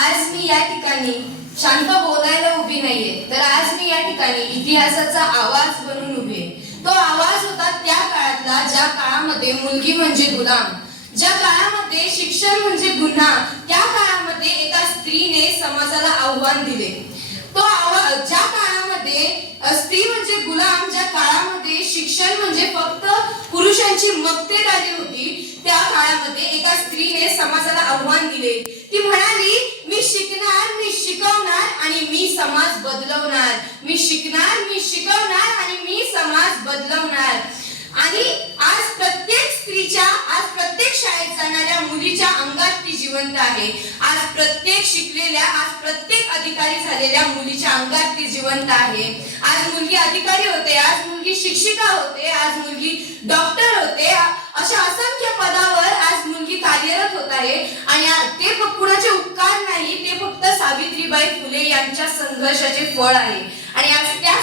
आज मी या ठिकाणी शांत बोलायला उभी नाहीये, तर आज मी या ठिकाणी इतिहासाचा आवाज बनून उभी आहे. तो आवाज होता त्या काळातला, ज्या काळामध्ये मुलगी म्हणजे गुलाम, ज्या काळामध्ये शिक्षण म्हणजे गुन्हा, त्या काळामध्ये एका स्त्रीने समाजाला आव्हान दिले. तो आवाज ज्या काळामध्ये स्त्री म्हणजे गुलाम, ज्या काळामध्ये शिक्षण म्हणजे फक्त पुरुषांची मक्तेदारी होती, त्या काळामध्ये एका स्त्रीने समाजाला आव्हान दिले. ती म्हणाली, मी शिकणार, मी शिकवणार आणि मी समाज बदलवणार. मी शिकणार, मी शिकवणार आणि मी समाज बदलवणार. आणि आज प्रत्येक स्त्रीच्या, आज प्रत्येक शाळेत जाणाऱ्या मुलीच्या अंगात ती जिवंत आहे. आज प्रत्येक शिकलेल्या, आज प्रत्येक अधिकारी झालेल्या मुलीच्या अंगात ती जिवंत आहे. आज मुलगी अधिकारी होते, आज मुलगी शिक्षिका होते, आज मुलगी डॉक्टर होते. अशा असंख्य पदावर आज मुलगी कार्यरत होत आहे. आणि ते कुणाचे उपकार नाही, ते फक्त सावित्रीबाई फुले यांच्या संघर्षाचे फळ आहे. आणि आज त्या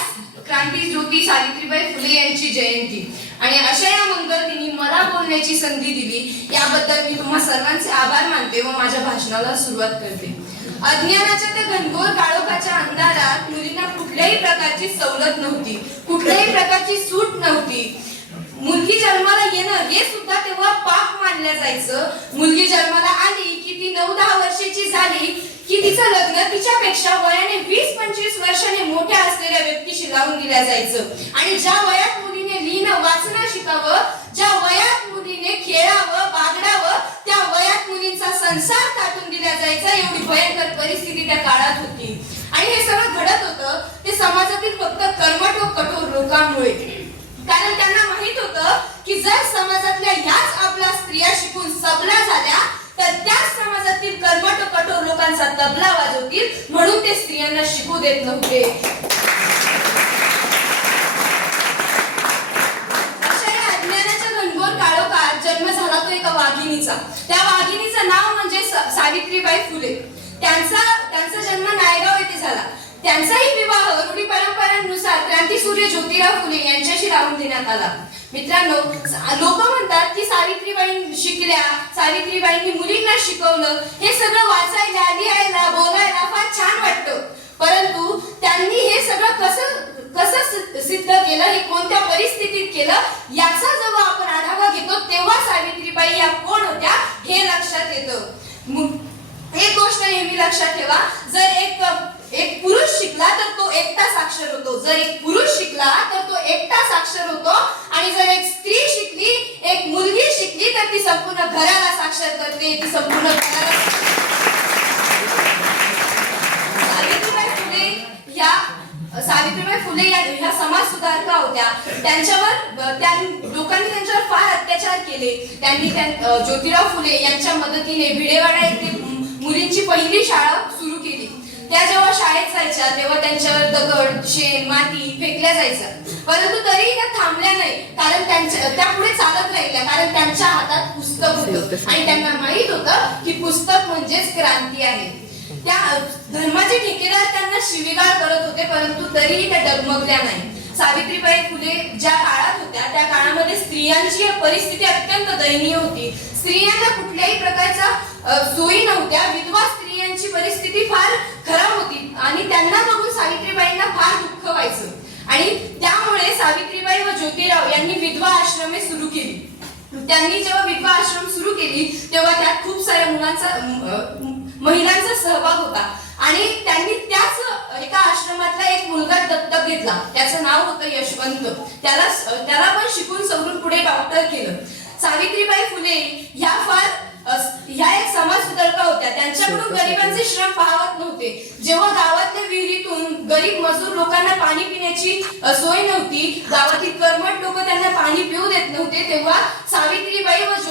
क्रांती ज्योती सावित्रीबाई फुले यांची जयंती. आणि अशा या मंगलदिनी मला बोलण्याची संधी दिली, याबद्दल मी तुम्हा सर्वांचे आभार मानते व माझ्या भाषणाला सुरुवात करते. अज्ञानाच्या त्या घनघोर काळोखाच्या अंधारात मुलींना कुठल्याही प्रकारची सवलत नव्हती, कुठल्याही प्रकारची सूट नव्हती. मुलगी जन्माला येणं हे सुद्धा तेव्हा पाप मानलं जायचं. मुलगी जन्माला आली की ती 9-10 वर्षाची झाली की तिचं लग्न तिच्यापेक्षा वयाने 20-25 वर्षाने मोठ्या असलेल्या व्यक्तीशी लावून दिलं जायचं. आणि ज्या वयात मुलीने लिहिणं वाचणं शिकावं, ज्या वयात मुलीने खेळावं बागडावं, त्या वयात मुलींचा संसार काटून दिला जायचा. एवढी भयंकर परिस्थिती त्या काळात होती. आणि हे सगळं घडत होतं ते समाजातील फक्त कर्मठ व कठोर लोकांमुळे. कारण त्यांना माहित होतं की जर समाजातल्या ह्याच आपल्या स्त्रिया शिकून सबला झाल्या तर त्याच समाजातील कर्मठ व कठोर लोकांचा तबला वाजवतील, म्हणून ते स्त्रियांना शिकू देत नव्हते. अशा या अज्ञानाच्या घनघोर काळोखात जन्म झाला तो एका वाघिणीचा. त्या वाघिणीचं नाव म्हणजे सावित्रीबाई फुले. त्यांचा जन्म नायगाव येथे झाला. त्यांचाही विवाह रूढी परंपरांनुसार क्रांतीसूर्य ज्योतिराव फुले यांच्याशी लावून देण्यात आला. मित्रांनो, लोक म्हणतात की सावित्रीबाई शिकल्या, सावित्रीबाईंनी मुलींना शिकवलं. हे सगळं वाचायला, लिहायला, बोलायला फार छान वाटतं, परंतु त्यांनी हे सगळं कसं सिद्ध केलं, हे कोणत्या परिस्थितीत केलं, याचा जेव्हा आपण आढावा घेतो तेव्हा सावित्रीबाई या कोण होत्या हे लक्षात येतं. एक गोष्ट नेहमी लक्षात ठेवा, जर एक पुरुष शिकला तर तो एकटा साक्षर होतो. जर एक पुरुष शिकला तर तो एकटा साक्षर होतो. आणि जर एक स्त्री शिकली, एक मुलगी शिकली तर ती संपूर्ण घराला साक्षर करते, ती संपूर्ण घराला. सावित्रीबाई फुले या समाज सुधारका होत्या. त्या लोकांनी त्यांच्यावर फार अत्याचार केले. त्यांनी ज्योतिराव फुले यांच्या मदतीने भिडेवाडा येथे मुलींची पहिली शाळा सुरू केली. त्या जेव्हा शाळेत जायच्या तेव्हा त्यांच्यावर दगड, शेण, माती फेकल्या जायच्या, परंतु तरीही त्या थांबल्या नाही. कारण त्या पुढे चालत राहिल्या, कारण त्यांच्या हातात पुस्तक होतं आणि त्यांना माहित होतं की पुस्तक म्हणजेच क्रांती आहे. त्या धर्माचे ठेकेदार त्यांना शिवीगाळ करत होते, परंतु तरीही त्या डगमगल्या नाही. सावित्रीबाई फुले ज्या काळात होत्या त्या काळामध्ये स्त्रियांची परिस्थिती अत्यंत दयनीय होती. स्त्रियांना कुठल्याही प्रकारच्या सोयी नव्हत्या. विधवा स्त्रियांची परिस्थिती फार खराब होती आणि त्यांना बघून सावित्रीबाईंना फार दुःख व्हायचं. आणि त्यामुळे सावित्रीबाई व ज्योतिराव यांनी विधवा आश्रमे सुरू केली. त्यांनी जेव्हा विधवा आश्रम सुरू केली तेव्हा त्यात खूप साऱ्या महिलांचा सहभाग होता. आणि त्यांनी त्याच एका आश्रमातला एक मुलगा दत्तक घेतला. त्याचं नाव होतं यशवंत. त्याला पण शिकून सवरून पुढे डॉक्टर केलं. सावित्रीबाई फुले ह्या एक समाज सुधारका होत्या. त्यांच्याकडून गरिबांचे श्रम पाहत नव्हते. जेव्हा गावातल्या विहिरीतून गरीब मजूर लोकांना पाणी पिण्याची सोय नव्हती, गावातील कर्मठ लोक त्यांना पाणी पिऊ देत नव्हते, तेव्हा सावित्रीबाई व